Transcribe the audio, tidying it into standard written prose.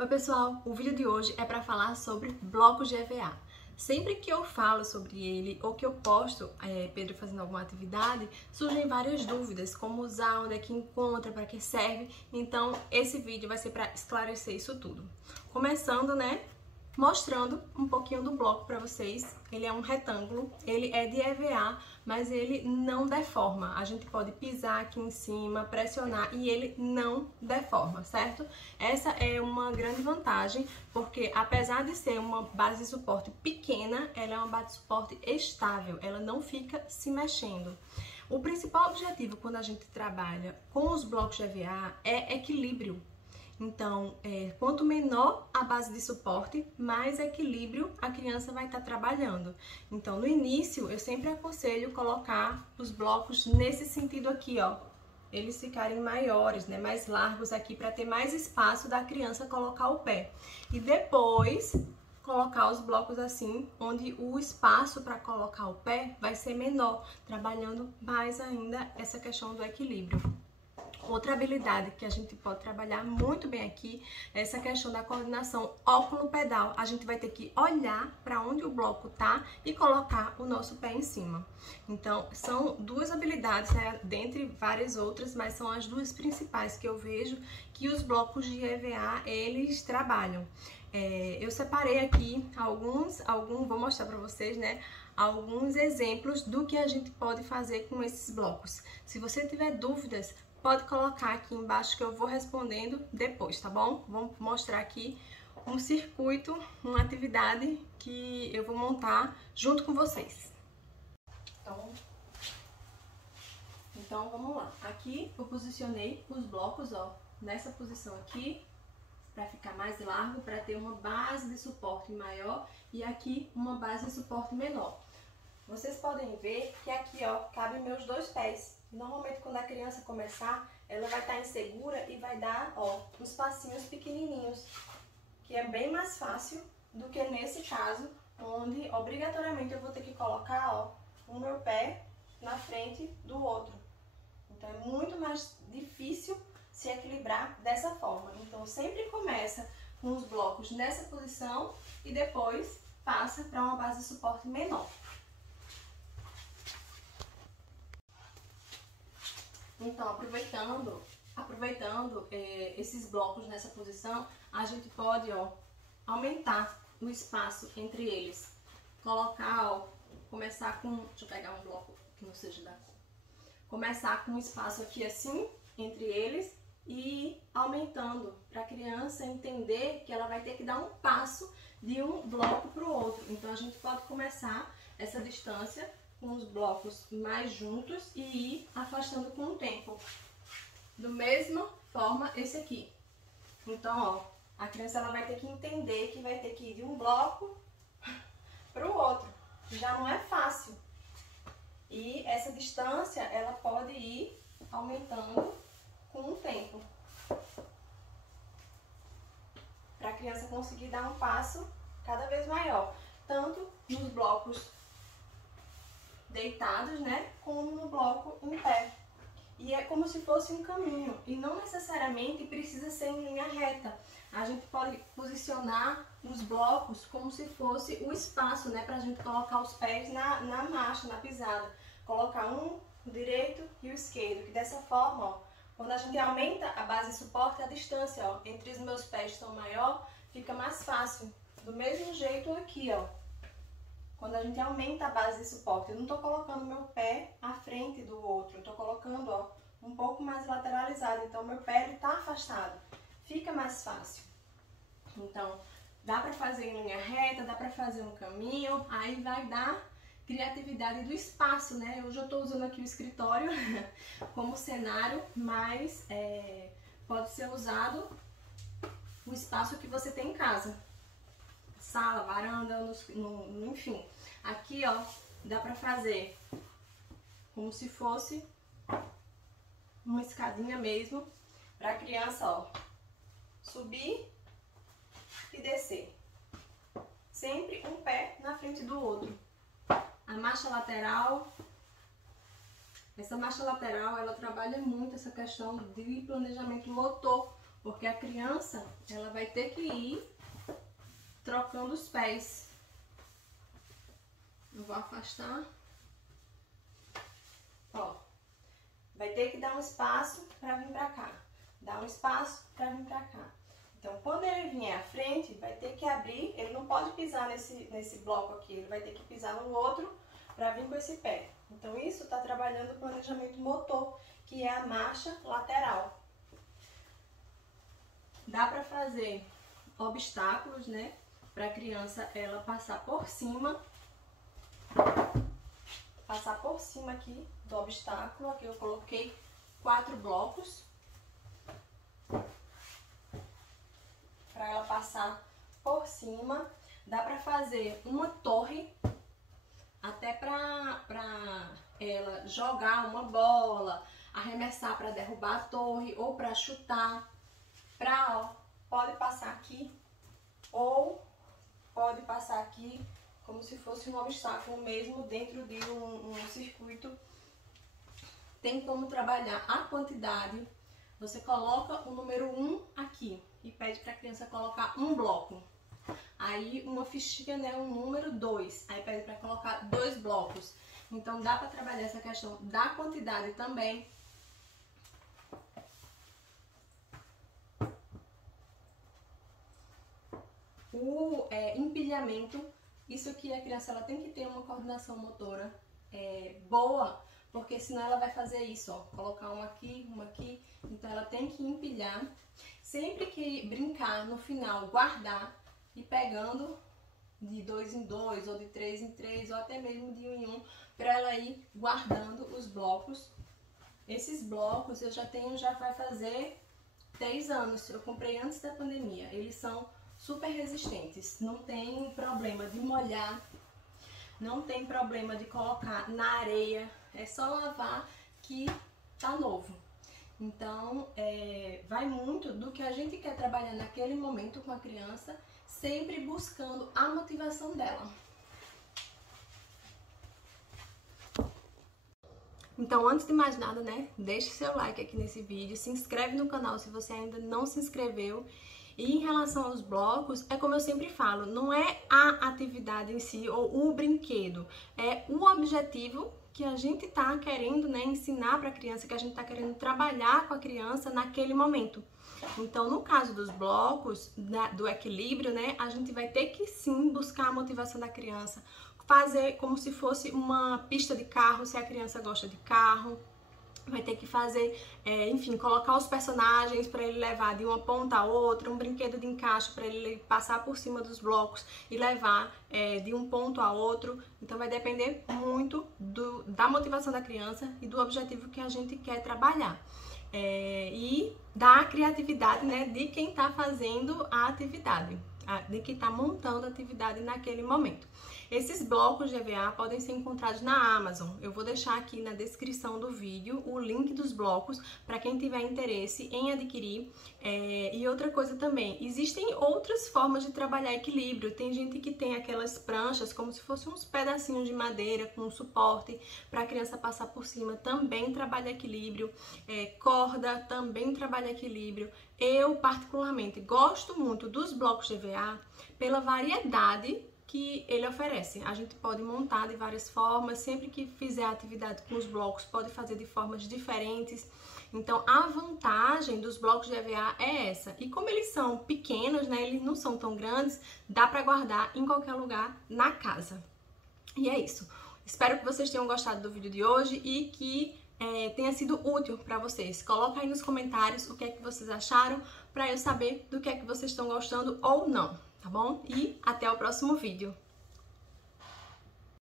Oi pessoal, o vídeo de hoje é para falar sobre blocos de EVA. Sempre que eu falo sobre ele ou que eu posto Pedro fazendo alguma atividade, surgem várias dúvidas, como usar, onde é que encontra, para que serve. Então esse vídeo vai ser para esclarecer isso tudo. Começando, mostrando um pouquinho do bloco para vocês. Ele é um retângulo, ele é de EVA, mas ele não deforma. A gente pode pisar aqui em cima, pressionar e ele não deforma, certo? Essa é uma grande vantagem, porque apesar de ser uma base de suporte pequena, ela é uma base de suporte estável, ela não fica se mexendo. O principal objetivo quando a gente trabalha com os blocos de EVA é equilíbrio. Então, quanto menor a base de suporte, mais equilíbrio a criança vai estar trabalhando. Então, no início, eu sempre aconselho colocar os blocos nesse sentido aqui, ó. Eles ficarem maiores, mais largos aqui, para ter mais espaço da criança colocar o pé. E depois, colocar os blocos assim, onde o espaço para colocar o pé vai ser menor, trabalhando mais ainda essa questão do equilíbrio. Outra habilidade que a gente pode trabalhar muito bem aqui é essa questão da coordenação óculo-pedal. A gente vai ter que olhar para onde o bloco tá e colocar o nosso pé em cima. Então, são duas habilidades, dentre várias outras, mas são as duas principais que eu vejo que os blocos de EVA, eles trabalham. Eu separei aqui alguns, vou mostrar para vocês, alguns exemplos do que a gente pode fazer com esses blocos. Se você tiver dúvidas, pode colocar aqui embaixo que eu vou respondendo depois, tá bom? Vou mostrar aqui um circuito, uma atividade que eu vou montar junto com vocês. Então vamos lá. Aqui eu posicionei os blocos, ó, nessa posição aqui, para ficar mais largo, para ter uma base de suporte maior e aqui uma base de suporte menor. Vocês podem ver que aqui, ó, cabem meus dois pés. Normalmente, quando a criança começar, ela vai estar insegura e vai dar, ó, uns passinhos pequenininhos, que é bem mais fácil do que nesse caso, onde obrigatoriamente eu vou ter que colocar, ó, o meu pé na frente do outro. Então, é muito mais difícil se equilibrar dessa forma. Então, sempre começa com os blocos nessa posição e depois passa para uma base de suporte menor. Então, aproveitando esses blocos nessa posição, a gente pode, ó, aumentar o espaço entre eles. Colocar, ó, começar com... Deixa eu pegar um bloco que não seja da cor. Começar com um espaço aqui assim, entre eles, e ir aumentando, para a criança entender que ela vai ter que dar um passo de um bloco para o outro. Então, a gente pode começar essa distância com os blocos mais juntos e ir afastando com o tempo. Da mesma forma esse aqui. Então, ó, a criança ela vai ter que entender que vai ter que ir de um bloco para o outro. Já não é fácil. E essa distância ela pode ir aumentando com o tempo. Para a criança conseguir dar um passo cada vez maior. Tanto nos blocos deitados, como no bloco em pé. E é como se fosse um caminho, e não necessariamente precisa ser em linha reta. A gente pode posicionar os blocos como se fosse o espaço, para a gente colocar os pés na marcha, na pisada. Colocar um, o direito e o esquerdo, que dessa forma, ó, quando a gente aumenta a base de suporte, a distância, ó, entre os meus pés estão maior, fica mais fácil. Do mesmo jeito aqui, ó. Quando a gente aumenta a base de suporte, eu não estou colocando meu pé à frente do outro, eu estou colocando, ó, um pouco mais lateralizado, então meu pé está afastado, fica mais fácil. Então, dá para fazer em linha reta, dá para fazer um caminho, aí vai dar criatividade do espaço, Hoje eu estou usando aqui o escritório como cenário, mas pode ser usado o espaço que você tem em casa. Sala, varanda, enfim. Aqui, ó, dá pra fazer como se fosse uma escadinha mesmo, pra criança, ó, subir e descer. Sempre um pé na frente do outro. A marcha lateral, essa marcha lateral, ela trabalha muito essa questão de planejamento motor porque a criança, ela vai ter que ir trocando os pés. Eu vou afastar. Ó, vai ter que dar um espaço para vir para cá. Dar um espaço para vir para cá. Então, quando ele vier à frente, vai ter que abrir, ele não pode pisar nesse bloco aqui, ele vai ter que pisar no outro para vir com esse pé. Então, isso está trabalhando o planejamento motor, que é a marcha lateral. Dá para fazer obstáculos, né? Para a criança ela passar por cima. Passar por cima aqui do obstáculo. Aqui eu coloquei 4 blocos. Para ela passar por cima. Dá para fazer uma torre, até para ela jogar uma bola, arremessar para derrubar a torre ou para chutar. Pode passar aqui ou pode passar aqui como se fosse um obstáculo mesmo dentro de um circuito. Tem como trabalhar a quantidade. Você coloca o número 1 aqui e pede para a criança colocar um bloco. Aí uma fichinha, né, o número 2. Aí pede para colocar 2 blocos. Então dá para trabalhar essa questão da quantidade também. O empilhamento, isso aqui a criança ela tem que ter uma coordenação motora boa, porque senão ela vai fazer isso, ó, colocar um aqui, então ela tem que empilhar. Sempre que brincar, no final, guardar e pegando de 2 em 2, ou de 3 em 3, ou até mesmo de 1 em 1, para ela ir guardando os blocos. Esses blocos eu já vai fazer 3 anos, eu comprei antes da pandemia, eles são super resistentes, não tem problema de molhar, não tem problema de colocar na areia, é só lavar que tá novo. Então, vai muito do que a gente quer trabalhar naquele momento com a criança, sempre buscando a motivação dela. Então, antes de mais nada, né, deixe seu like aqui nesse vídeo, se inscreve no canal se você ainda não se inscreveu. E em relação aos blocos, é como eu sempre falo, não é a atividade em si ou o brinquedo, é o objetivo que a gente tá querendo, né, ensinar para a criança, que a gente tá querendo trabalhar com a criança naquele momento. Então, no caso dos blocos, do equilíbrio, né, a gente vai ter que sim buscar a motivação da criança, fazer como se fosse uma pista de carro, se a criança gosta de carro. Vai ter que fazer, enfim, colocar os personagens para ele levar de uma ponta a outra, um brinquedo de encaixe para ele passar por cima dos blocos e levar de um ponto a outro. Então vai depender muito da motivação da criança e do objetivo que a gente quer trabalhar. E da criatividade, né, de quem está fazendo a atividade, de quem está montando a atividade naquele momento. Esses blocos de EVA podem ser encontrados na Amazon. Eu vou deixar aqui na descrição do vídeo o link dos blocos para quem tiver interesse em adquirir. E outra coisa também, existem outras formas de trabalhar equilíbrio. Tem gente que tem aquelas pranchas como se fossem uns pedacinhos de madeira com suporte para a criança passar por cima. Também trabalha equilíbrio. Corda também trabalha equilíbrio. Eu, particularmente, gosto muito dos blocos de EVA pela variedade que ele oferece. A gente pode montar de várias formas, sempre que fizer atividade com os blocos, pode fazer de formas diferentes. Então, a vantagem dos blocos de EVA é essa. E como eles são pequenos, né, eles não são tão grandes, dá para guardar em qualquer lugar na casa. E é isso. Espero que vocês tenham gostado do vídeo de hoje e que tenha sido útil para vocês. Coloca aí nos comentários o que é que vocês acharam, para eu saber do que é que vocês estão gostando ou não. Tá bom? E até o próximo vídeo.